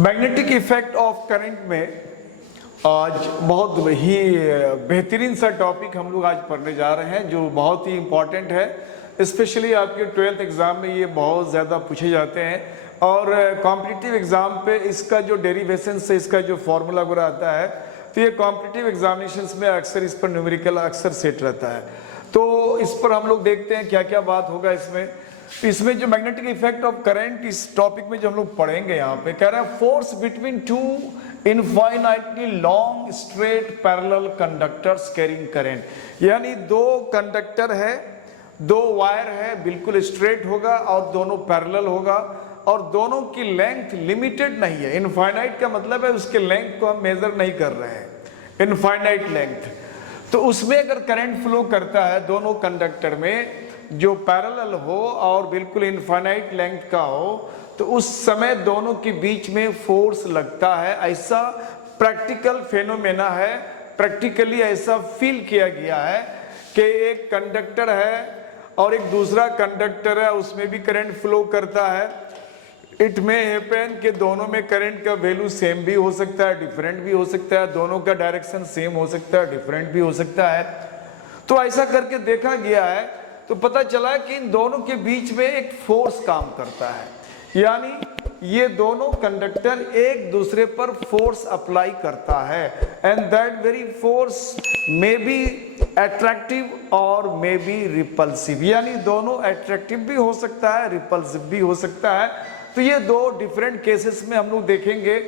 Magnetic effect of current में आज बहुत ही बेहतरीन सा टॉपिक हम लोग आज पढ़ने जा रहे हैं जो बहुत ही इम्पॉर्टेंट है। स्पेशली आपके 12th एग्ज़ाम में ये बहुत ज़्यादा पूछे जाते हैं और कॉम्पिटिटिव एग्ज़ाम पे इसका जो डेरिवेशन से इसका जो फॉर्मूला वगैरह आता है तो ये कॉम्पिटिटिव एग्जामिनेशंस में अक्सर इस पर न्यूमेरिकल अक्सर सेट रहता है। तो इस पर हम लोग देखते हैं क्या क्या बात होगा इसमें जो मैग्नेटिक इफेक्ट ऑफ करंट इस टॉपिक में जो हम लोग पढ़ेंगे यहाँ पे कह रहा है force between two infinitely long straight parallel conductors carrying current, यानी दो कंडक्टर है, दो वायर है, बिल्कुल स्ट्रेट होगा और दोनों पैरेलल होगा और दोनों की लेंथ लिमिटेड नहीं है। इनफाइनाइट का मतलब है उसके लेंथ को हम मेजर नहीं कर रहे हैं, इनफाइनाइट लेंथ। तो उसमें अगर करंट फ्लो करता है दोनों कंडक्टर में जो पैरेलल हो और बिल्कुल इनफाइनाइट लेंथ का हो तो उस समय दोनों के बीच में फोर्स लगता है। ऐसा प्रैक्टिकल फेनोमेना है, प्रैक्टिकली ऐसा फील किया गया है कि एक कंडक्टर है और एक दूसरा कंडक्टर है, उसमें भी करंट फ्लो करता है। इट में हैपन कि दोनों में करंट का वैल्यू सेम भी हो सकता है, डिफरेंट भी हो सकता है, दोनों का डायरेक्शन सेम हो सकता है, डिफरेंट भी हो सकता है। तो ऐसा करके देखा गया है तो पता चला कि इन दोनों के बीच में एक फोर्स काम करता है, यानी ये दोनों कंडक्टर एक दूसरे पर फोर्स अप्लाई करता है and that very force may be attractive और मे बी रिपल्सिव, यानी दोनों अट्रैक्टिव भी हो सकता है, रिपल्सिव भी हो सकता है। तो ये दो डिफरेंट केसेस में हम लोग देखेंगे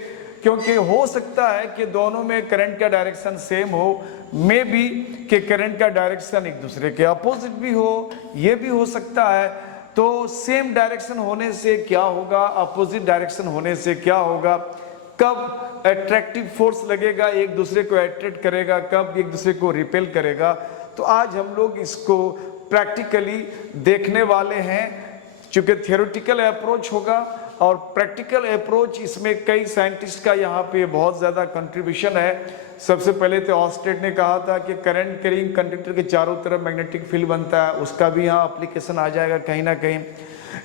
क्योंकि हो सकता है कि दोनों में करंट का डायरेक्शन सेम हो, मे बी कि करंट का डायरेक्शन एक दूसरे के अपोजिट भी हो, ये भी हो सकता है। तो सेम डायरेक्शन होने से क्या होगा, अपोजिट डायरेक्शन होने से क्या होगा, कब अट्रैक्टिव फोर्स लगेगा एक दूसरे को अट्रैक्ट करेगा, कब एक दूसरे को रिपेल करेगा। तो आज हम लोग इसको प्रैक्टिकली देखने वाले हैं। चूंकि थियोरेटिकल अप्रोच होगा और प्रैक्टिकल अप्रोच, इसमें कई साइंटिस्ट का यहाँ पे बहुत ज़्यादा कंट्रीब्यूशन है। सबसे पहले तो ऑस्टेड ने कहा था कि करंट कैरिंग कंडक्टर के चारों तरफ मैग्नेटिक फील्ड बनता है, उसका भी यहाँ एप्लीकेशन आ जाएगा कहीं ना कहीं।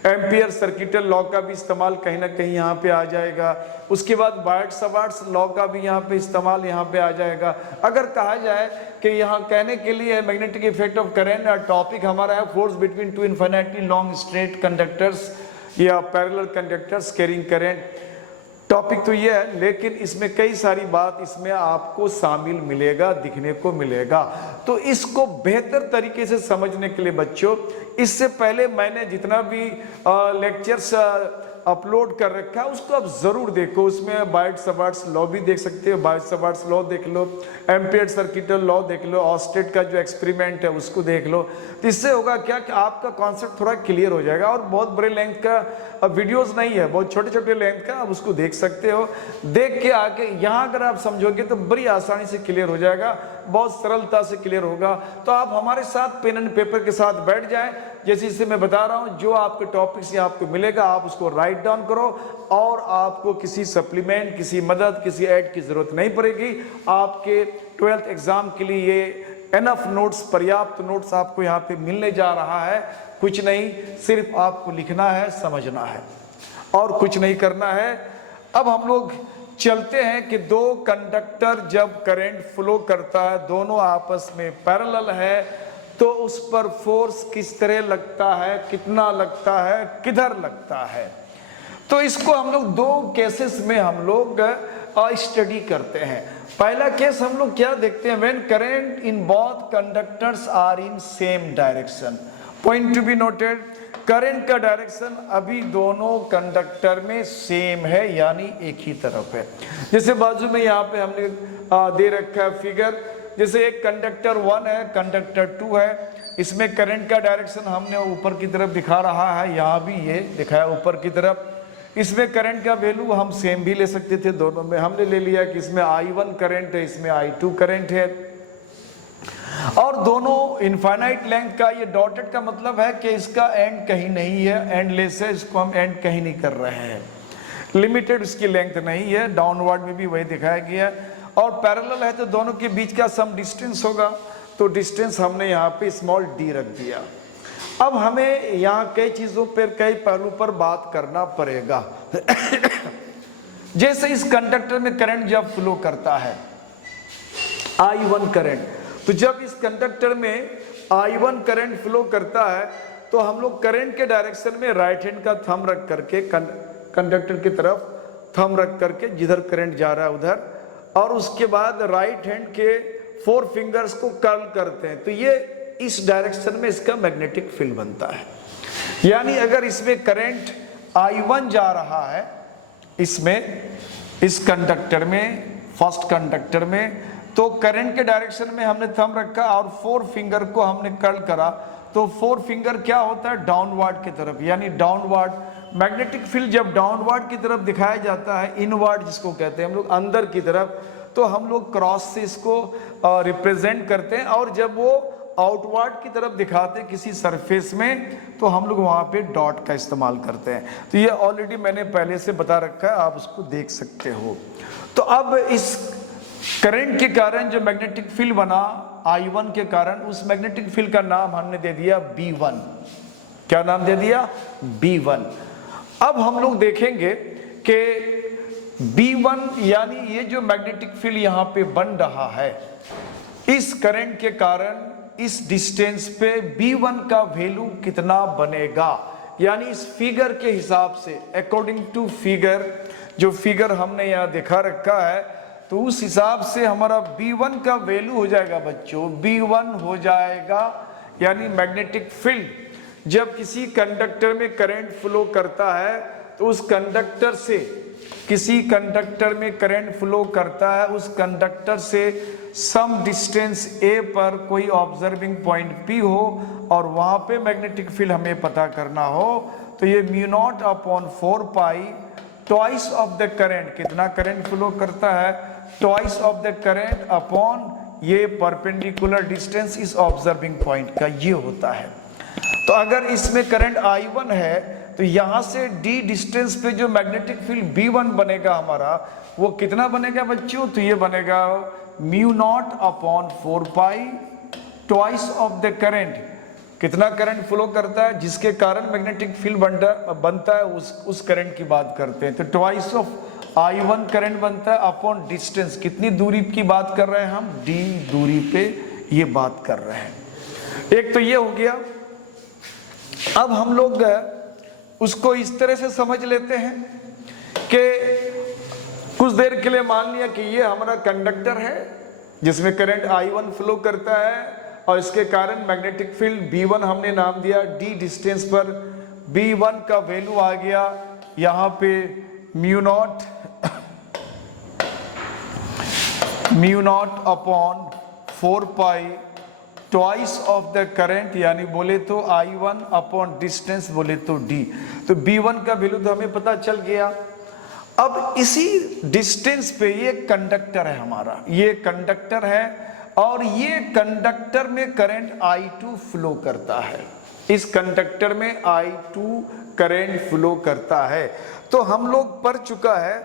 एम्पियर सर्किटल लॉ का भी इस्तेमाल कहीं ना कहीं यहाँ पे आ जाएगा। उसके बाद बायट-सवार्ट्स लॉ का भी यहाँ पे इस्तेमाल यहाँ पे आ जाएगा। अगर कहा जाए कि यहाँ कहने के लिए magnetic effect of current topic हमारा है force between two infinitely long straight conductors या parallel conductors carrying current, topic तो ये है, लेकिन इसमें कई सारी बात इसमें आपको शामिल मिलेगा, दिखने को मिलेगा। तो इसको बेहतर तरीके से समझने के लिए बच्चों, इससे पहले मैंने जितना भी लेक्चर्स अपलोड कर रखा है उसको आप जरूर देखो। उसमें बायट-सवार्ट्स लॉ भी देख सकते हो, बायट-सवार्ट्स लॉ देख लो, एम्पियर सर्किटल लॉ देख लो, ऑस्टेड का जो एक्सपेरिमेंट है उसको देख लो। तो इससे होगा क्या कि आपका कॉन्सेप्ट थोड़ा क्लियर हो जाएगा। और बहुत बड़े लेंथ का वीडियोस नहीं है, बहुत छोटे छोटे लेंथ का, आप उसको देख सकते हो। देख के आके यहाँ अगर आप समझोगे तो बड़ी आसानी से क्लियर हो जाएगा, बहुत सरलता से क्लियर होगा। तो आप हमारे साथ पेन एंड पेपर के साथ बैठ जाएं, जैसे इसे मैं बता रहा हूं, जो आपके टॉपिक्स यहाँ आपको मिलेगा आप उसको राइट डाउन करो और आपको किसी सप्लीमेंट, किसी मदद, किसी ऐड की जरूरत नहीं पड़ेगी। आपके 12th एग्जाम के लिए ये एनफ नोट्स, पर्याप्त नोट्स आपको यहाँ पे मिलने जा रहा है। कुछ नहीं, सिर्फ आपको लिखना है, समझना है और कुछ नहीं करना है। अब हम लोग चलते हैं कि दो कंडक्टर जब करंट फ्लो करता है, दोनों आपस में पैरेलल है, तो उस पर फोर्स किस तरह लगता है, कितना लगता है, किधर लगता है। तो इसको हम लोग दो केसेस में हम लोग स्टडी करते हैं। पहला केस हम लोग क्या देखते हैं, when current in both conductors are in same direction. Point to be noted, current का डायरेक्शन अभी दोनों कंडक्टर में सेम है, यानी एक ही तरफ है। जैसे बाजू में यहाँ पे हमने दे रखा है फिगर, जैसे एक कंडक्टर 1 है, कंडक्टर 2 है, इसमें करंट का डायरेक्शन हमने ऊपर की तरफ दिखा रहा है, यहाँ भी ये दिखाया ऊपर की तरफ। इसमें करंट का वैल्यू हम सेम भी ले सकते थे, दोनों में हमने ले लिया कि इसमें I1 करंट है, इसमें I2 करंट है और दोनों इनफाइनाइट लेंथ का। ये डॉटेड का मतलब है कि इसका एंड कहीं नहीं है, एंडलेस है, इसको हम एंड कहीं नहीं कर रहे हैं, लिमिटेड इसकी लेंथ नहीं है, डाउनवर्ड में भी वही दिखाया गया। और पैरेलल है तो दोनों के बीच का सम डिस्टेंस होगा, तो डिस्टेंस हमने यहाँ पे स्मॉल d रख दिया। अब हमें यहाँ कई चीजों पर, कई पहलू पर बात करना पड़ेगा। जैसे इस कंडक्टर में करंट जब फ्लो करता है I1 करंट, तो जब इस कंडक्टर में I1 करंट फ्लो करता है तो हम लोग करंट के डायरेक्शन में राइट हैंड का थंब रख करके कंडक्टर की तरफ थंब रख करके जिधर करंट जा रहा है उधर, और उसके बाद राइट हैंड के 4 फिंगर्स को कर्ल करते हैं, तो ये इस डायरेक्शन में इसका मैग्नेटिक फील्ड बनता है। यानी अगर इसमें करंट I1 जा रहा है, इसमें इस कंडक्टर में, फर्स्ट कंडक्टर में, तो करंट के डायरेक्शन में हमने थंब रखा और 4 फिंगर को हमने कर्ल करा, तो 4 फिंगर क्या होता है, डाउनवर्ड की तरफ, यानी डाउनवर्ड मैग्नेटिक फील्ड जब डाउनवर्ड की तरफ दिखाया जाता है, इनवर्ड जिसको कहते हैं हम लोग, अंदर की तरफ, तो हम लोग क्रॉस से इसको रिप्रेजेंट करते हैं, और जब वो आउटवर्ड की तरफ दिखाते हैं किसी सरफेस में, तो हम लोग वहां पे डॉट का इस्तेमाल करते हैं। तो ये ऑलरेडी मैंने पहले से बता रखा है, आप उसको देख सकते हो। तो अब इस करंट के कारण जो मैग्नेटिक फील्ड बना I1 के कारण, उस मैग्नेटिक फील्ड का नाम हमने दे दिया B1। क्या नाम दे दिया, B1। अब हम लोग देखेंगे कि B1 यानी ये जो मैग्नेटिक फील्ड यहां पे बन रहा है, इस करंट के कारण इस डिस्टेंस पे B1 का वैल्यू कितना बनेगा, यानी इस फिगर के हिसाब से, अकॉर्डिंग टू फिगर, जो फिगर हमने यहां दिखा रखा है, तो उस हिसाब से हमारा B1 का वैल्यू हो जाएगा बच्चों, B1 हो जाएगा, यानी मैग्नेटिक फील्ड जब किसी कंडक्टर में करंट फ्लो करता है, तो उस कंडक्टर से, किसी कंडक्टर में करंट फ्लो करता है, उस कंडक्टर से सम डिस्टेंस A पर कोई ऑब्जर्विंग पॉइंट P हो, और वहां पे मैग्नेटिक फील्ड हमें पता करना हो, तो ये μ0 upon 4 pi twice of the current, कितना करंट फ्लो करता है, twice of the current upon ये परपेंडिकुलर डिस्टेंस इस ऑब्जर्विंग पॉइंट का, ये होता है। तो अगर इसमें करंट I1 है, तो यहां से D डिस्टेंस पे जो मैग्नेटिक फील्ड B1 बनेगा हमारा, वो कितना बनेगा बच्चों, तो ये बनेगा μ0 upon 4 pi twice of the current, कितना करंट फ्लो करता है जिसके कारण मैग्नेटिक फील्ड बनता है, उस करंट की बात करते हैं, तो ट्वाइस ऑफ I1 करंट बनता है अपॉन डिस्टेंस, कितनी दूरी की बात कर रहे हैं हम, D दूरी पे ये बात कर रहे हैं। एक तो ये हो गया। अब हम लोग उसको इस तरह से समझ लेते हैं कि कुछ देर के लिए मान लिया कि ये हमारा कंडक्टर है जिसमें करंट I1 फ्लो करता है, और इसके कारण मैग्नेटिक फील्ड B1 हमने नाम दिया, D डिस्टेंस पर B1 का वैल्यू आ गया यहाँ पे μ0 upon 4 pi twice of the current, यानी बोले तो I1 अपॉन डिस्टेंस, बोले तो D। तो B1 का वैल्यू तो हमें पता चल गया। अब इसी डिस्टेंस पे ये कंडक्टर है हमारा, ये कंडक्टर है, और ये कंडक्टर में करंट I2 फ्लो करता है, इस कंडक्टर में I2 करंट फ्लो करता है। तो हम लोग पढ़ चुका है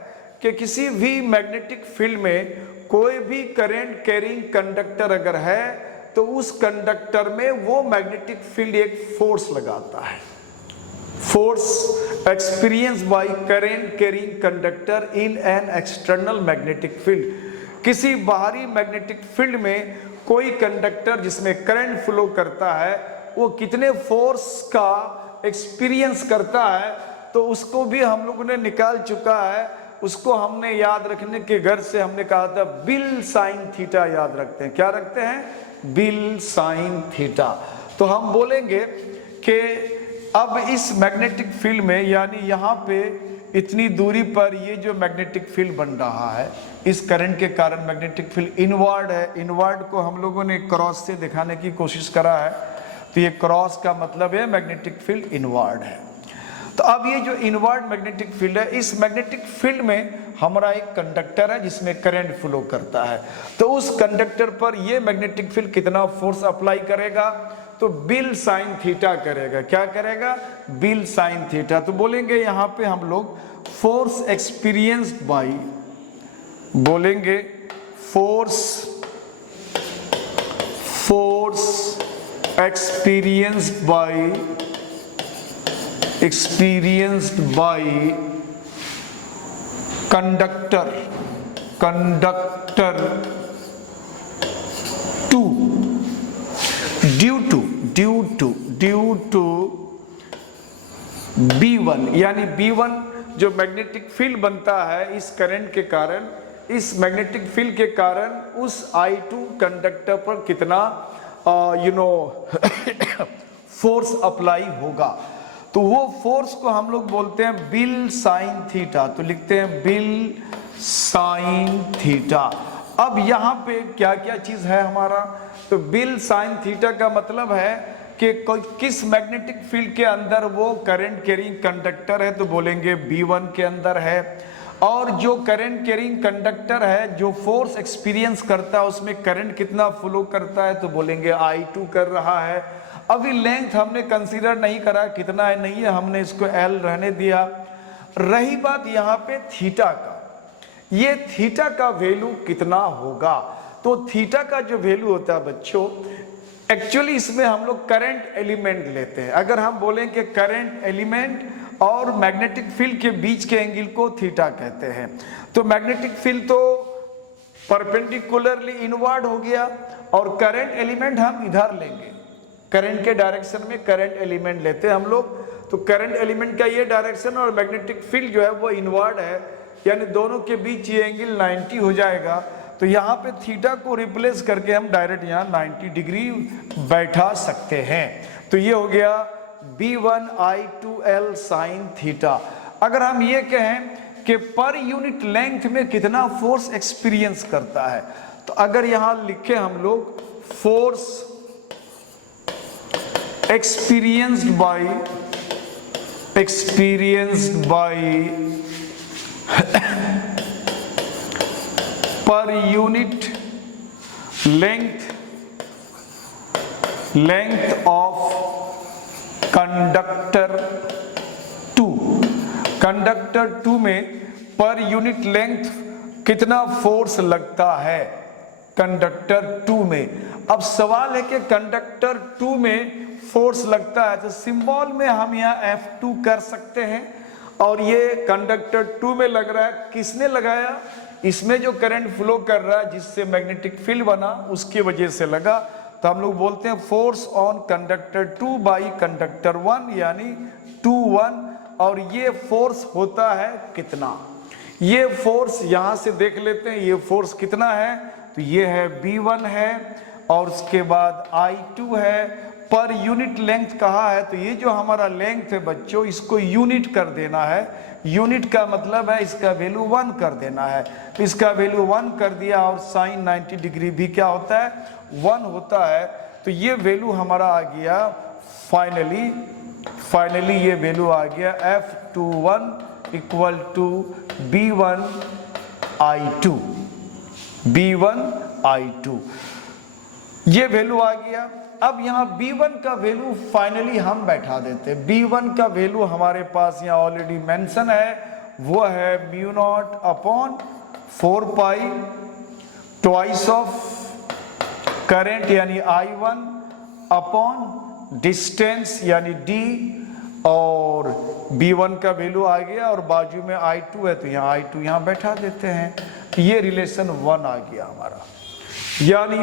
कि किसी भी मैग्नेटिक फील्ड में कोई भी करंट कैरिंग कंडक्टर अगर है, तो उस कंडक्टर में वो मैग्नेटिक फील्ड एक फोर्स लगाता है, force experience by current carrying conductor in an external magnetic field. किसी बाहरी मैग्नेटिक फील्ड में कोई कंडक्टर जिसमें करंट फ्लो करता है, वो कितने फोर्स का एक्सपीरियंस करता है, तो उसको भी हम लोगों ने निकाल चुका है। उसको हमने याद रखने के घर से हमने कहा था बिल साइन थीटा याद रखते हैं। क्या रखते हैं, बिल साइन थीटा। तो हम बोलेंगे कि अब इस मैग्नेटिक फील्ड में, यानी यहाँ पे इतनी दूरी पर ये जो मैग्नेटिक फील्ड बन रहा है, इस करंट के कारण मैग्नेटिक फील्ड इनवर्ड है। इनवर्ड को हम लोगों ने क्रॉस से दिखाने की कोशिश करा है, तो ये क्रॉस का मतलब है मैग्नेटिक फील्ड इनवर्ड है। तो अब ये जो इनवर्ड मैग्नेटिक फील्ड है, इस मैग्नेटिक फील्ड में हमारा एक कंडक्टर है जिसमें करंट फ्लो करता है, तो उस कंडक्टर पर ये मैग्नेटिक फील्ड कितना फोर्स अप्लाई करेगा, तो बिल साइन थीटा करेगा। क्या करेगा, बिल साइन थीटा। तो बोलेंगे यहाँ पे हम लोग फोर्स एक्सपीरियंस्ड बाई, बोलेंगे force experienced by conductor two due to B1, यानी B1 जो मैग्नेटिक फील्ड बनता है इस करंट के कारण, इस मैग्नेटिक फील्ड के कारण उस I2 कंडक्टर पर कितना फोर्स अप्लाई होगा, तो वो फोर्स को हम लोग बोलते हैं बिल साइन थीटा। तो लिखते हैं बिल साइन थीटा। अब यहाँ पे क्या क्या चीज है हमारा, तो बिल साइन थीटा का मतलब है कि किस मैग्नेटिक फील्ड के अंदर वो करंट कैरिंग कंडक्टर है, तो बोलेंगे B1 के अंदर है। और जो करंट कैरिंग कंडक्टर है जो फोर्स एक्सपीरियंस करता है उसमें करंट कितना फ्लो करता है, तो बोलेंगे I2 कर रहा है। अभी लेंथ हमने कंसीडर नहीं करा कितना है नहीं है, हमने इसको L रहने दिया। रही बात यहाँ पे थीटा का, ये थीटा का वैल्यू कितना होगा, तो थीटा का जो वैल्यू होता है बच्चों, एक्चुअली इसमें हम लोग करंट एलिमेंट लेते हैं। अगर हम बोलें कि करंट एलिमेंट और मैग्नेटिक फील्ड के बीच के एंगल को थीटा कहते हैं, तो मैग्नेटिक फील्ड तो परपेंडिकुलरली इनवर्ड हो गया और करंट एलिमेंट हम इधर लेंगे, करंट के डायरेक्शन में करंट एलिमेंट लेते हैं हम लोग। तो करंट एलिमेंट का ये डायरेक्शन और मैग्नेटिक फील्ड जो है वो इनवर्ड है, यानी दोनों के बीच ये एंगल 90 हो जाएगा। तो यहाँ पे थीटा को रिप्लेस करके हम डायरेक्ट यहाँ 90 डिग्री बैठा सकते हैं। तो ये हो गया B1I2L साइन थीटा। अगर हम ये कहें कि पर यूनिट लेंथ में कितना फोर्स एक्सपीरियंस करता है, तो अगर यहाँ लिखे हम लोग force experienced by per unit length of conductor 2 में पर यूनिट लेंथ कितना फोर्स लगता है कंडक्टर 2 में। अब सवाल है कि कंडक्टर 2 में फोर्स लगता है, तो सिंबल में हम यहाँ F2 कर सकते हैं, और ये कंडक्टर 2 में लग रहा है। किसने लगाया, इसमें जो करंट फ्लो कर रहा है जिससे मैग्नेटिक फील्ड बना उसकी वजह से लगा। तो हम लोग बोलते हैं force on conductor 2 by conductor 1, यानी 2-1। और ये फोर्स होता है कितना, ये फोर्स यहां से देख लेते हैं, ये फोर्स कितना है, तो ये है B1 है और उसके बाद I2 है। पर यूनिट लेंथ कहा है, तो ये जो हमारा लेंथ है बच्चों इसको यूनिट कर देना है। यूनिट का मतलब है इसका वैल्यू 1 कर देना है, तो इसका वैल्यू 1 कर दिया और साइन 90 डिग्री भी क्या होता है 1 होता है। तो ये वैल्यू हमारा आ गया फाइनली ये वैल्यू आ गया F21 इक्वल टू B1I2 ये वैल्यू आ गया। अब यहाँ B1 का वैल्यू फाइनली हम बैठा देते हैं। B1 का वैल्यू हमारे पास यहाँ ऑलरेडी मेंशन है, वो है μ0 upon 4 pi twice of current यानी I1 अपॉन डिस्टेंस यानी D, और B1 का वैल्यू आ गया और बाजू में I2 है तो यहाँ I2 यहाँ बैठा देते हैं। ये रिलेशन 1 आ गया हमारा, यानी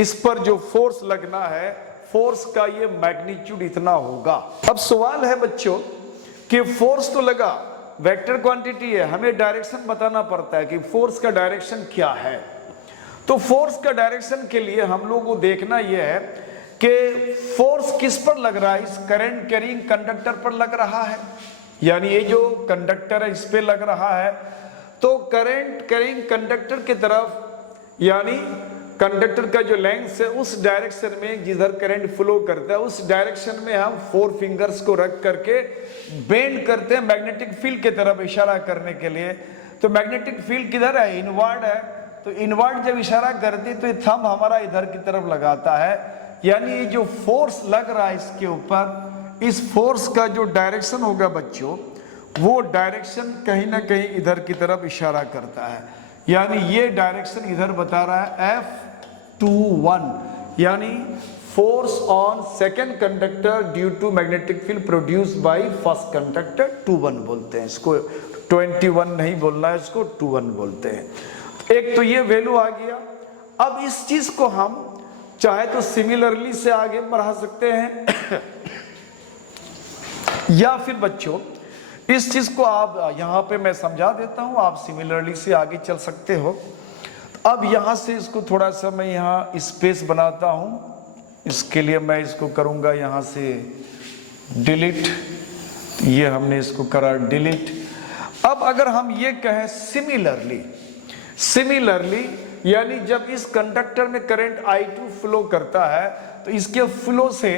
इस पर जो फोर्स लगना है फोर्स का ये मैग्नीट्यूड इतना होगा। अब सवाल है बच्चों कि फोर्स तो लगा, वेक्टर क्वांटिटी है, हमें डायरेक्शन बताना पड़ता है कि फोर्स का डायरेक्शन क्या है। तो फोर्स का डायरेक्शन के लिए हम लोग को देखना यह है कि फोर्स किस पर लग रहा है, इस करंट कैरिंग कंडक्टर पर लग रहा है, यानी ये जो कंडक्टर है इस पे लग रहा है। तो करंट कैरिंग कंडक्टर की तरफ, यानी कंडक्टर का जो लेंथ है उस डायरेक्शन में जिधर करंट फ्लो करता है उस डायरेक्शन में हम 4 फिंगर्स को रख करके बेंड करते हैं मैग्नेटिक फील्ड की तरफ इशारा करने के लिए। तो मैग्नेटिक फील्ड किधर है, इनवर्ड है, तो इनवर्ड जब इशारा करती तो थंब हमारा इधर की तरफ लगाता है, यानी ये जो फोर्स लग रहा है इसके ऊपर, इस फोर्स का जो डायरेक्शन होगा बच्चों वो डायरेक्शन कहीं ना कहीं इधर की तरफ इशारा करता है, यानी ये डायरेक्शन इधर बता रहा है F21, यानी force on second conductor due to magnetic field produced by first conductor 21 बोलते हैं इसको, 21 नहीं बोलना है, इसको 21 बोलते हैं। एक तो ये वैल्यू आ गया। अब इस चीज को हम चाहे तो सिमिलरली से आगे बढ़ा सकते हैं या फिर बच्चों इस चीज को आप यहां पे मैं समझा देता हूं, आप सिमिलरली से आगे चल सकते हो। अब यहां से इसको थोड़ा सा मैं यहां स्पेस बनाता हूं, इसके लिए मैं इसको करूंगा यहां से डिलीट, ये हमने इसको करा डिलीट। अब अगर हम ये कहें सिमिलरली, सिमिलरली यानी जब इस कंडक्टर में करंट I2 फ्लो करता है तो इसके फ्लो से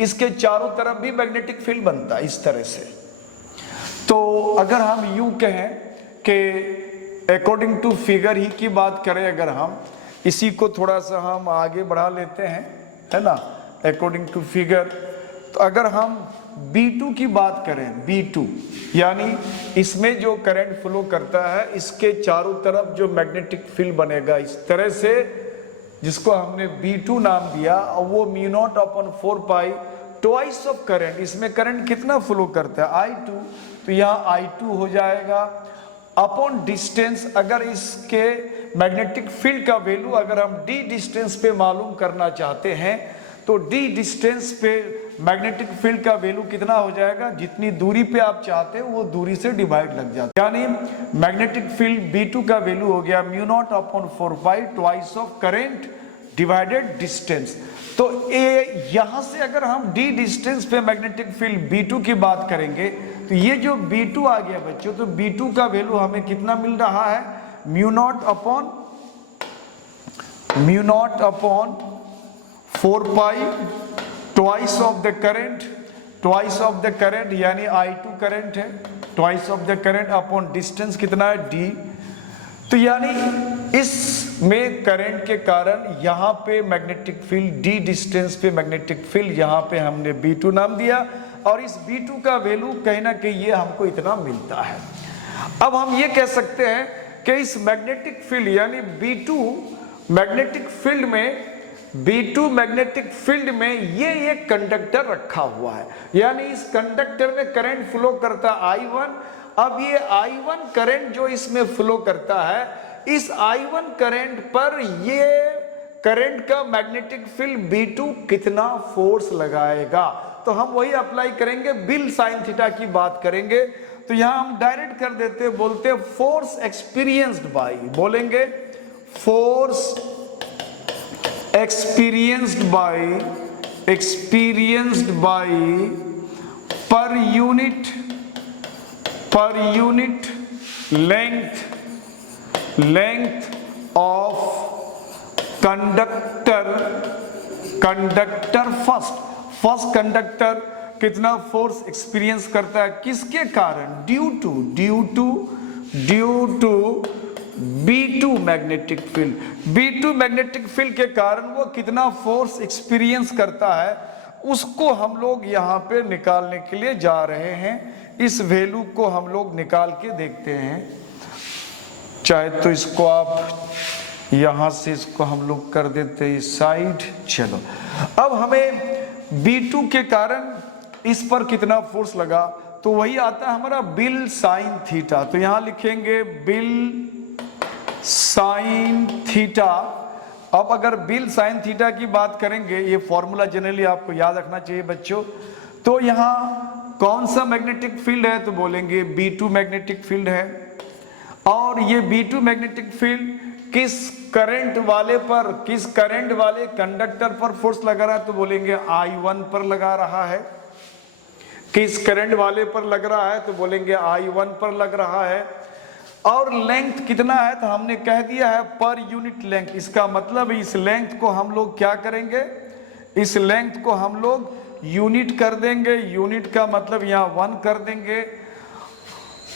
इसके चारों तरफ भी मैग्नेटिक फील्ड बनता है इस तरह से। तो अगर हम यूं कहें कि अकॉर्डिंग टू फिगर ही की बात करें, अगर हम इसी को थोड़ा सा हम आगे बढ़ा लेते हैं, है ना, अकॉर्डिंग टू फिगर, तो अगर हम B2 की बात करें, B2 यानी इसमें जो करंट फ्लो करता है इसके चारों तरफ जो मैग्नेटिक फील्ड बनेगा इस तरह से, जिसको हमने B2 नाम दिया, और वो μ0/4 ट्वाइस ऑफ करंट, इसमें करंट कितना फ्लो करता है I2, तो यहाँ I2 हो जाएगा अपॉन डिस्टेंस। अगर इसके मैग्नेटिक फील्ड का वैल्यू अगर हम d डिस्टेंस पे मालूम करना चाहते हैं तो d डिस्टेंस पे मैग्नेटिक फील्ड का वैल्यू कितना हो जाएगा, जितनी दूरी पे आप चाहते हो वो दूरी से डिवाइड लग जाता है। यानी मैग्नेटिक फील्ड B2 का वैल्यू हो गया μ0/4 twice of current divided distance. तो यहां से अगर हम d डिस्टेंस पे मैग्नेटिक फील्ड B2 की बात करेंगे तो ये जो B2 आ गया बच्चों, तो B2 का वैल्यू हमें कितना मिल रहा है, μ0/4 twice of the current, twice of the current यानी I2 करंट है, twice of the current upon distance कितना है d। तो यानी इसमें करंट के कारण यहाँ पे मैग्नेटिक फील्ड d डिस्टेंस पे मैग्नेटिक फील्ड यहाँ पे हमने B2 नाम दिया, और इस B2 का वैल्यू कहीं ना कहीं ये हमको इतना मिलता है। अब हम ये कह सकते हैं कि इस मैग्नेटिक फील्ड यानी B2 मैग्नेटिक फील्ड में, B2 मैग्नेटिक फील्ड में ये एक कंडक्टर रखा हुआ है, यानी इस कंडक्टर में करंट फ्लो करता है I1। अब ये I1 करंट जो इसमें फ्लो करता है, इस I1 करंट पर ये करंट का मैग्नेटिक फील्ड B2 कितना फोर्स लगाएगा, तो हम वही अप्लाई करेंगे, बिल साइन थीटा की बात करेंगे। तो यहां हम डायरेक्ट कर देते, बोलते फोर्स एक्सपीरियंस्ड बाय, बोलेंगे force experienced by per unit length of conductor first conductor कितना फोर्स एक्सपीरियंस करता है, किसके कारण, due to B2 magnetic field, B2 magnetic field के कारण वो कितना फोर्स एक्सपीरियंस करता है, उसको हम लोग यहाँ पे निकालने के लिए जा रहे हैं। इस वैल्यू को हम लोग निकाल के देखते हैं, चाहे तो इसको आप यहाँ से इसको हम लोग कर देते हैं साइड। चलो अब हमें B2 के कारण इस पर कितना फोर्स लगा, तो वही आता है हमारा बिल साइन थीटा। तो यहाँ लिखेंगे बिल साइन थीटा। अब अगर बिल साइन थीटा की बात करेंगे, ये फॉर्मूला जनरली आपको याद रखना चाहिए बच्चों। तो यहाँ कौन सा मैग्नेटिक फील्ड है, तो बोलेंगे B2 मैग्नेटिक फील्ड है, और ये B2 मैग्नेटिक फील्ड किस करंट वाले कंडक्टर पर फोर्स लगा रहा है, तो बोलेंगे I1 पर लगा रहा है। किस करंट वाले पर लग रहा है, तो बोलेंगे I1 पर लग रहा है। और लेंथ कितना है, तो हमने कह दिया है पर यूनिट लेंथ। इसका मतलब इस लेंथ को हम लोग क्या करेंगे, इस लेंथ को हम लोग यूनिट कर देंगे। यूनिट का मतलब यहाँ 1 कर देंगे।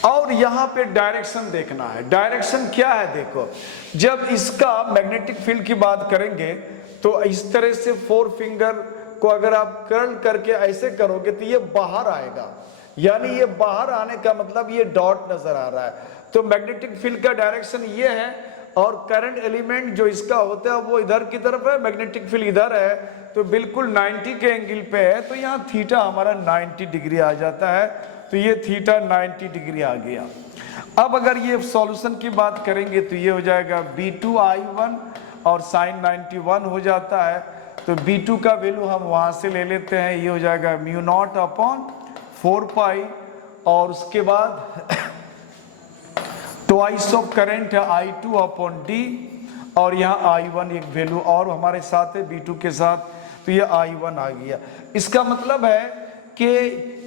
और यहाँ पे डायरेक्शन देखना है। डायरेक्शन क्या है, देखो जब इसका मैग्नेटिक फील्ड की बात करेंगे तो इस तरह से 4 फिंगर को अगर आप कर्ल करके ऐसे करोगे तो ये बाहर आएगा, यानी ये बाहर आने का मतलब ये डॉट नजर आ रहा है। तो मैग्नेटिक फील्ड का डायरेक्शन ये है, और करंट एलिमेंट जो इसका होता है वो इधर की तरफ है, मैग्नेटिक फील्ड इधर है, तो बिल्कुल 90 के एंगल पे है। तो यहाँ थीटा हमारा 90 डिग्री आ जाता है। तो ये थीटा 90 डिग्री आ गया। अब अगर ये सॉल्यूशन की बात करेंगे तो ये हो जाएगा B2I1 और साइन 91 हो जाता है। तो B2 का वैल्यू हम वहां से ले लेते हैं, ये हो जाएगा म्यू नॉट अपॉन 4 पाई, और उसके बाद ट्वाइस ऑफ करंट है I2 अपॉन D, और यहाँ I1 एक वैल्यू और हमारे साथ है B2 के साथ, तो ये I1 आ गया। इसका मतलब है कि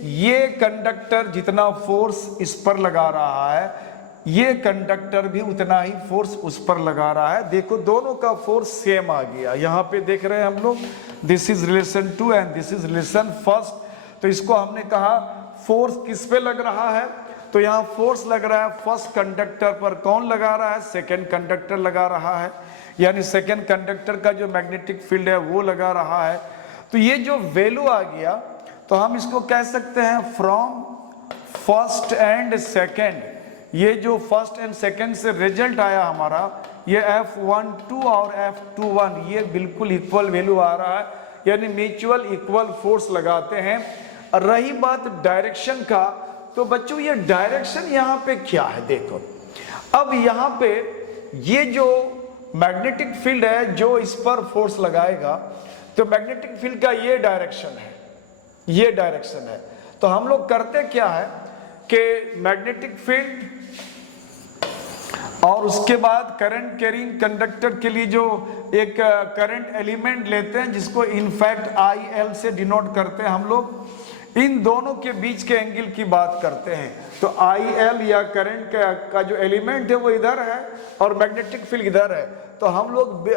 ये कंडक्टर जितना फोर्स इस पर लगा रहा है, ये कंडक्टर भी उतना ही फोर्स उस पर लगा रहा है। देखो दोनों का फोर्स सेम आ गया। यहाँ पे देख रहे हैं हम लोग, this is relation 2 and this is relation 1। तो इसको हमने कहा फोर्स किस पे लग रहा है, तो यहाँ फोर्स लग रहा है फर्स्ट कंडक्टर पर। कौन लगा रहा है? सेकेंड कंडक्टर लगा रहा है, यानी सेकेंड कंडक्टर का जो मैग्नेटिक फील्ड है वो लगा रहा है। तो ये जो वैल्यू आ गया, तो हम इसको कह सकते हैं फ्रॉम फर्स्ट एंड सेकेंड, ये जो फर्स्ट एंड सेकेंड से रिजल्ट आया हमारा, ये F12 और F21 ये बिल्कुल इक्वल वैल्यू आ रहा है, यानी म्यूचुअल इक्वल फोर्स लगाते हैं। और रही बात डायरेक्शन का, तो बच्चों ये डायरेक्शन यहाँ पे क्या है, देखो अब यहाँ पे ये जो मैग्नेटिक फील्ड है जो इस पर फोर्स लगाएगा, तो मैग्नेटिक फील्ड का ये डायरेक्शन है, ये डायरेक्शन है। तो हम लोग करते क्या है कि मैग्नेटिक फील्ड और उसके बाद करंट कैरिंग कंडक्टर के लिए जो एक करंट एलिमेंट लेते हैं, जिसको इनफैक्ट IL से डिनोट करते हैं हम लोग, इन दोनों के बीच के एंगल की बात करते हैं। तो IL या करंट का जो एलिमेंट है वो इधर है और मैग्नेटिक फील्ड इधर है। तो हम लोग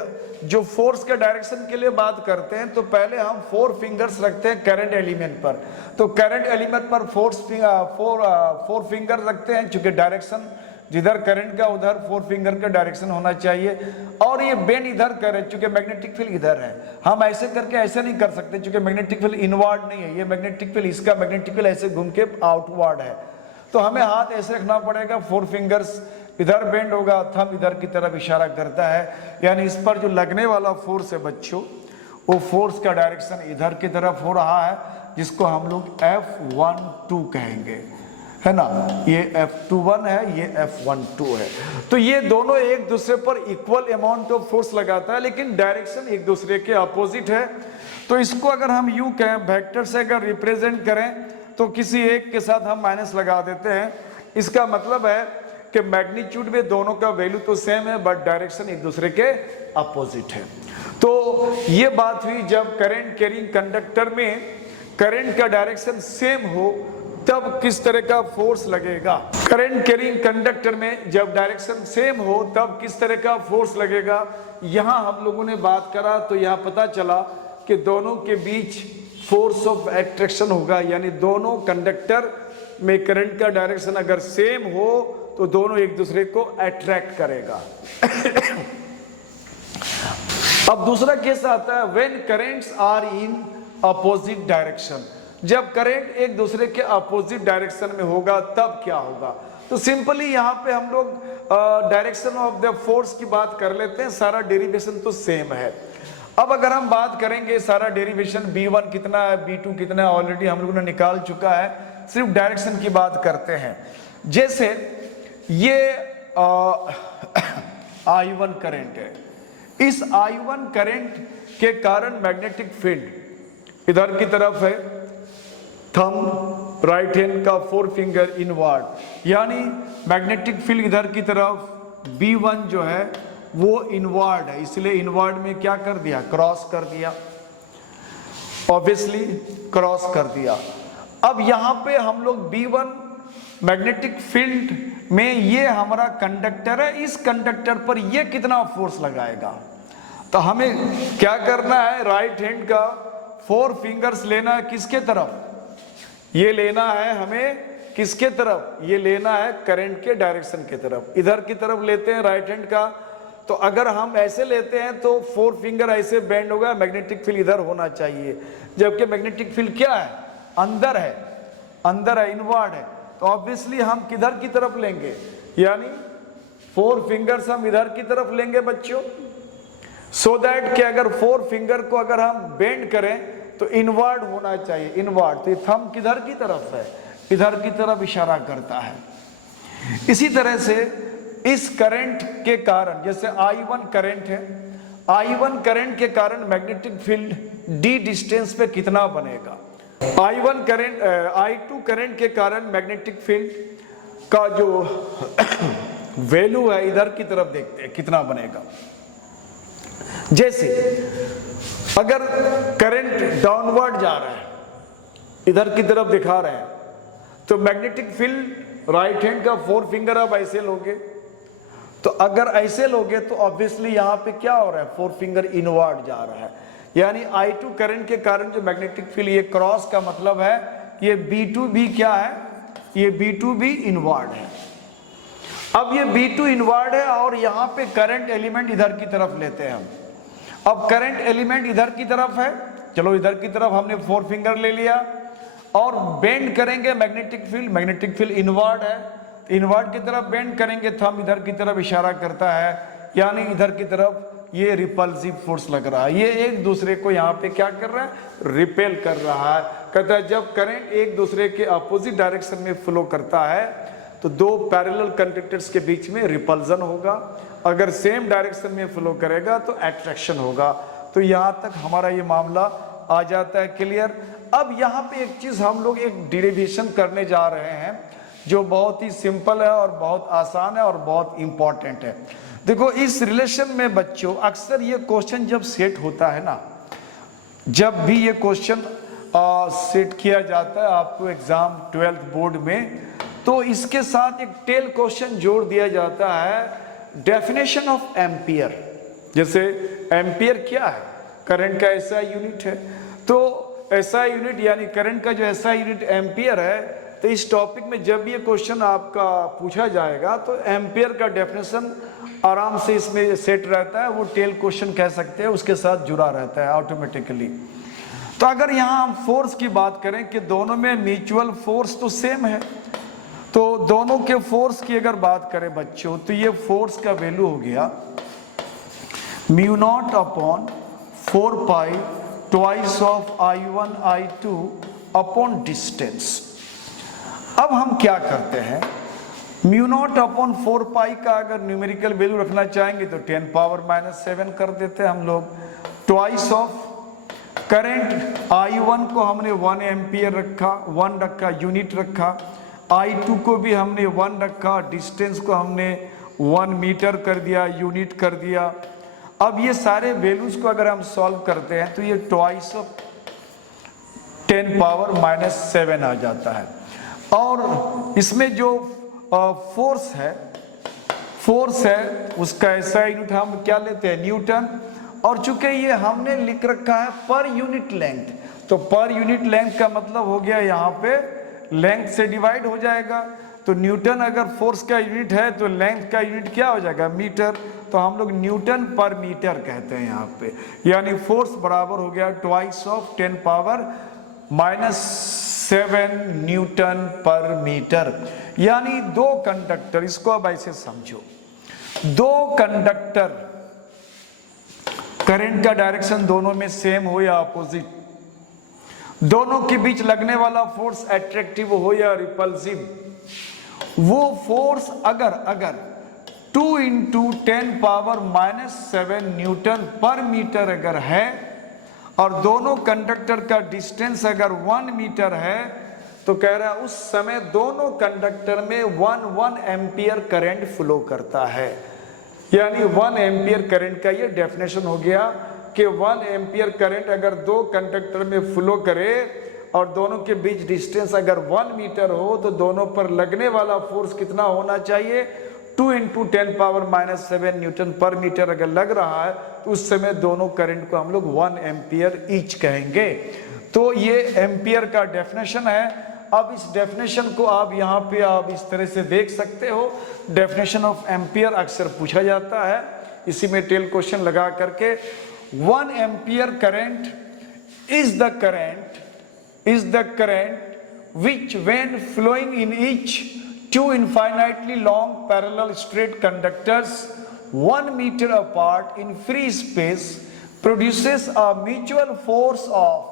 जो फोर्स के डायरेक्शन के लिए बात करते हैं, तो पहले हम 4 फिंगर्स रखते हैं करंट एलिमेंट पर। तो करंट एलिमेंट पर 4 फिंगर रखते हैं, चूंकि डायरेक्शन जिधर करंट का उधर 4 फिंगर का डायरेक्शन होना चाहिए। और ये बेंड इधर करें, चूंकि मैग्नेटिक फील्ड इधर है, हम ऐसे करके ऐसे नहीं कर सकते, चूंकि मैग्नेटिक फील्ड इनवर्ड नहीं है, ये मैग्नेटिक फील्ड, इसका मैग्नेटिक फील्ड ऐसे घूम के आउटवर्ड है। तो हमें हाथ ऐसे रखना पड़ेगा, 4 फिंगर्स इधर बेंड होगा, थंब इधर की तरफ इशारा करता है, यानी इस पर जो लगने वाला फोर्स है बच्चों, वो फोर्स का डायरेक्शन इधर की तरफ हो रहा है, जिसको हम लोग F12 कहेंगे, है ना। ये F21 है, ये F12 है। तो ये दोनों एक दूसरे पर इक्वल अमाउंट ऑफ फोर्स लगाता है, लेकिन डायरेक्शन एक दूसरे के अपोजिट है। तो इसको अगर हम यूं कहें, वेक्टर से अगर रिप्रेजेंट करें, तो किसी एक के साथ हम माइनस लगा देते हैं। इसका मतलब है कि मैग्नीट्यूड में दोनों का वैल्यू तो सेम है, बट डायरेक्शन एक दूसरे के अपोजिट है। तो ये बात हुई जब करंट कैरिंग कंडक्टर में करंट का डायरेक्शन सेम हो, तब किस तरह का फोर्स लगेगा। करंट कैरिंग कंडक्टर में जब डायरेक्शन सेम हो, तब किस तरह का फोर्स लगेगा। यहां हम लोगों ने बात करा, तो यहां पता चला कि दोनों के बीच फोर्स ऑफ एट्रैक्शन होगा, यानी दोनों कंडक्टर में करंट का डायरेक्शन अगर सेम हो, तो दोनों एक दूसरे को अट्रैक्ट करेगा। अब दूसरा केस आता है when currents are in opposite direction. जब करंट एक दूसरे के अपोजिट डायरेक्शन में होगा, तब क्या होगा। तो सिंपली यहाँ पे हम लोग डायरेक्शन ऑफ द फोर्स की बात कर लेते हैं, सारा डेरिवेशन तो सेम है। अब अगर हम बात करेंगे सारा डेरिवेशन B1 कितना है, B2 कितना है, ऑलरेडी हम लोगों ने निकाल चुका है, सिर्फ डायरेक्शन की बात करते हैं। जैसे ये I1 करंट है, इस I1 करंट के कारण मैग्नेटिक फील्ड इधर की तरफ है, थंब राइट हैंड का 4 फिंगर इनवर्ड, यानी मैग्नेटिक फील्ड इधर की तरफ, B1 जो है वो इनवर्ड है, इसलिए इनवर्ड में क्या कर दिया, क्रॉस कर दिया, ऑब्वियसली क्रॉस कर दिया। अब यहां पे हम लोग B1 मैग्नेटिक फील्ड में ये हमारा कंडक्टर है, इस कंडक्टर पर ये कितना फोर्स लगाएगा। तो हमें क्या करना है, राइट हैंड का 4 फिंगर्स लेना है, किसके तरफ, ये लेना है हमें किसके तरफ, ये लेना है करंट के डायरेक्शन की तरफ, इधर की तरफ लेते हैं राइट हैंड का। तो अगर हम ऐसे लेते हैं तो 4 फिंगर ऐसे बेंड होगा, मैग्नेटिक फील्ड इधर होना चाहिए, जबकि मैग्नेटिक फील्ड क्या है, अंदर है, अंदर है, इनवर्ड है। तो ऑब्वियसली हम किधर की तरफ लेंगे, यानी 4 फिंगर्स हम इधर की तरफ लेंगे बच्चों, सो दैट कि अगर 4 फिंगर को अगर हम बेंड करें तो इनवर्ड होना चाहिए, इनवर्ड। तो थंब किधर की तरफ है, इधर की तरफ इशारा करता है। इसी तरह से इस करंट के कारण, जैसे I1 करंट है, I1 करंट के कारण मैग्नेटिक फील्ड d डिस्टेंस पे कितना बनेगा। I1 करंट, I2 करंट के कारण मैग्नेटिक फील्ड का जो वैल्यू है इधर की तरफ देखते हैं कितना बनेगा। जैसे अगर करंट डाउनवर्ड जा रहा है, इधर की तरफ दिखा रहे हैं, तो मैग्नेटिक फील्ड राइट हैंड का 4 फिंगर आप ऐसे लोगे, तो अगर ऐसे लोगे तो ऑब्वियसली यहां पे क्या हो रहा है, 4 फिंगर इनवर्ड जा रहा है। यानी I2 करंट के कारण जो मैग्नेटिक फील्ड ये क्रॉस का मतलब है ये B2 भी क्या है, ये B2 भी इनवर्ड है। अब ये B2 इनवर्ड है और यहां पे करंट एलिमेंट इधर की तरफ लेते हैं हम। अब करंट एलिमेंट इधर की तरफ है, चलो इधर की तरफ हमने 4 फिंगर ले लिया और बेंड करेंगे मैग्नेटिक फील्ड इनवर्ड है, इनवर्ड की तरफ बेंड करेंगे, थंब इधर की तरफ इशारा करता है, यानी इधर की तरफ ये रिपल्सिव फोर्स लग रहा है, ये एक दूसरे को यहाँ पे क्या कर रहा है, रिपेल कर रहा है। कहता है जब करंट एक दूसरे के अपोजिट डायरेक्शन में फ्लो करता है तो दो पैरेलल कंडक्टर्स के बीच में रिपल्जन होगा, अगर सेम डायरेक्शन में फ्लो करेगा तो अट्रैक्शन होगा। तो यहाँ तक हमारा ये मामला आ जाता है क्लियर। अब यहाँ पे एक चीज हम लोग एक डेरिवेशन करने जा रहे हैं जो बहुत ही सिंपल है और बहुत आसान है और बहुत इंपॉर्टेंट है। देखो इस रिलेशन में बच्चों अक्सर ये क्वेश्चन जब सेट होता है ना, जब भी ये क्वेश्चन सेट किया जाता है आपको एग्जाम 12th बोर्ड में, तो इसके साथ एक टेल क्वेश्चन जोड़ दिया जाता है, डेफिनेशन ऑफ एम्पियर। जैसे एम्पियर क्या है, करंट का ऐसा यूनिट है, तो ऐसा यूनिट यानी करंट का जो ऐसा यूनिट एम्पियर है। तो इस टॉपिक में जब ये क्वेश्चन आपका पूछा जाएगा तो एम्पियर का डेफिनेशन आराम से इसमें सेट रहता है, वो टेल क्वेश्चन कह सकते हैं, उसके साथ जुड़ा रहता है ऑटोमेटिकली। तो अगर यहाँ हम फोर्स की बात करें कि दोनों में म्यूचुअल फोर्स तो सेम है, तो दोनों के फोर्स की अगर बात करें बच्चों तो ये फोर्स का वैल्यू हो गया mu naught upon 4 pi twice of I1 I2 upon distance. अब हम क्या करते हैं, म्यू नॉट अपॉन 4 पाई का अगर न्यूमेरिकल वैल्यू रखना चाहेंगे तो 10 पावर -7 कर देते हैं हम लोग। ट्वाइस ऑफ करंट I1 को हमने 1 एम्पियर रखा, 1 रखा, यूनिट रखा, I2 को भी हमने 1 रखा, डिस्टेंस को हमने 1 मीटर कर दिया, यूनिट कर दिया। अब ये सारे वैल्यूज को अगर हम सॉल्व करते हैं तो ये ट्वाइस ऑफ 10 पावर -7 आ जाता है। और इसमें जो फोर्स है उसका ऐसा यूनिट हम क्या लेते हैं, न्यूटन। और चूंकि ये हमने लिख रखा है पर यूनिट लेंथ, तो पर यूनिट लेंथ का मतलब हो गया यहाँ पे लेंथ से डिवाइड हो जाएगा। तो न्यूटन अगर फोर्स का यूनिट है तो लेंथ का यूनिट क्या हो जाएगा, मीटर। तो हम लोग न्यूटन पर मीटर कहते हैं यहाँ पे, यानी फोर्स बराबर हो गया twice of 10 power -7 newton per metre. यानी दो कंडक्टर, इसको अब ऐसे समझो, दो कंडक्टर करंट का डायरेक्शन दोनों में सेम हो या अपोजिट, दोनों के बीच लगने वाला फोर्स अट्रैक्टिव हो या रिपल्सिव, वो फोर्स अगर 2 × 10 पावर -7 न्यूटन पर मीटर अगर है और दोनों कंडक्टर का डिस्टेंस अगर 1 मीटर है, तो कह रहा है उस समय दोनों कंडक्टर में 1 एम्पियर करंट फ्लो करता है। यानी 1 एम्पियर करंट का ये डेफिनेशन हो गया कि 1 एम्पियर करंट अगर दो कंडक्टर में फ्लो करे और दोनों के बीच डिस्टेंस अगर 1 मीटर हो तो दोनों पर लगने वाला फोर्स कितना होना चाहिए, 2 × 10 पावर -7 न्यूटन पर मीटर अगर लग रहा है तो उस समय दोनों करंट को हम लोग 1 एम्पियर ईच कहेंगे। तो ये एम्पियर का डेफिनेशन है। अब इस डेफिनेशन को आप यहाँ पे आप इस तरह से देख सकते हो, डेफिनेशन ऑफ एम्पियर अक्सर पूछा जाता है, इसी में टेल क्वेश्चन लगा करके 1 ampere current is the current which when flowing in each two infinitely long parallel straight conductors 1 meter apart in free space produces a mutual force of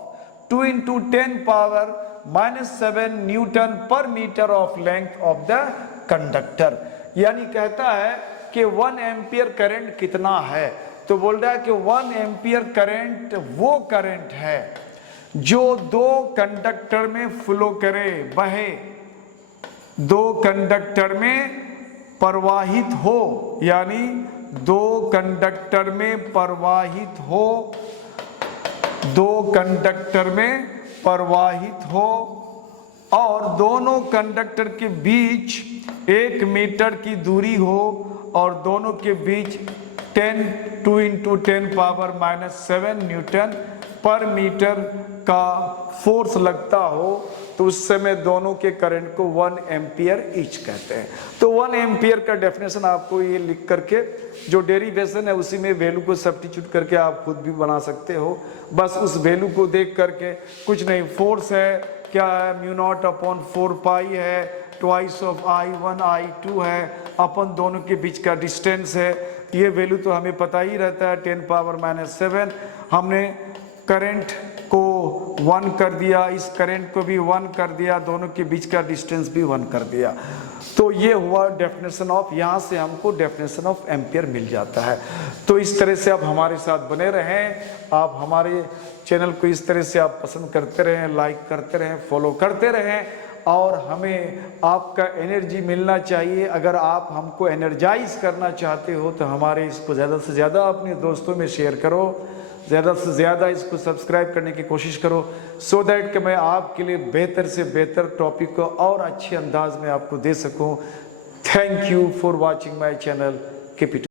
2 × 10 power -7 newton per metre of length of the conductor. यानी कहता है कि 1 ampere current कितना है, तो बोल रहा है कि 1 एम्पियर करंट वो करंट है जो 2 कंडक्टर में फ्लो करे, बहे, 2 कंडक्टर में प्रवाहित हो, यानी 2 कंडक्टर में प्रवाहित हो, 2 कंडक्टर में प्रवाहित हो और दोनों कंडक्टर के बीच 1 मीटर की दूरी हो और दोनों के बीच 2 × 10⁻⁻7 न्यूटन पर मीटर का फोर्स लगता हो, तो उस समय दोनों के करंट को 1 एम्पियर ईच कहते हैं। तो 1 एम्पियर का डेफिनेशन आपको ये लिख करके, जो डेरिवेशन है उसी में वैल्यू को सब्स्टिट्यूट करके आप खुद भी बना सकते हो। बस उस वैल्यू को देख करके, कुछ नहीं, फोर्स है क्या है, μ0/4π है, ट्वाइस ऑफ I1 I2 है, अपन दोनों के बीच का डिस्टेंस है। ये वैल्यू तो हमें पता ही रहता है, 10⁻⁻7। हमने करंट को 1 कर दिया, इस करंट को भी 1 कर दिया, दोनों के बीच का डिस्टेंस भी 1 कर दिया। तो ये हुआ डेफिनेशन ऑफ, यहाँ से हमको डेफिनेशन ऑफ एम्पियर मिल जाता है। तो इस तरह से आप हमारे साथ बने रहें, आप हमारे चैनल को इस तरह से आप पसंद करते रहें, लाइक करते रहें, फॉलो करते रहें और हमें आपका एनर्जी मिलना चाहिए। अगर आप हमको एनर्जाइज करना चाहते हो तो हमारे इसको ज़्यादा से ज़्यादा अपने दोस्तों में शेयर करो, ज़्यादा से ज़्यादा इसको सब्सक्राइब करने की कोशिश करो, सो दैट कि मैं आपके लिए बेहतर से बेहतर टॉपिक को और अच्छे अंदाज में आपको दे सकूं। Thank you for watching my channel, keep it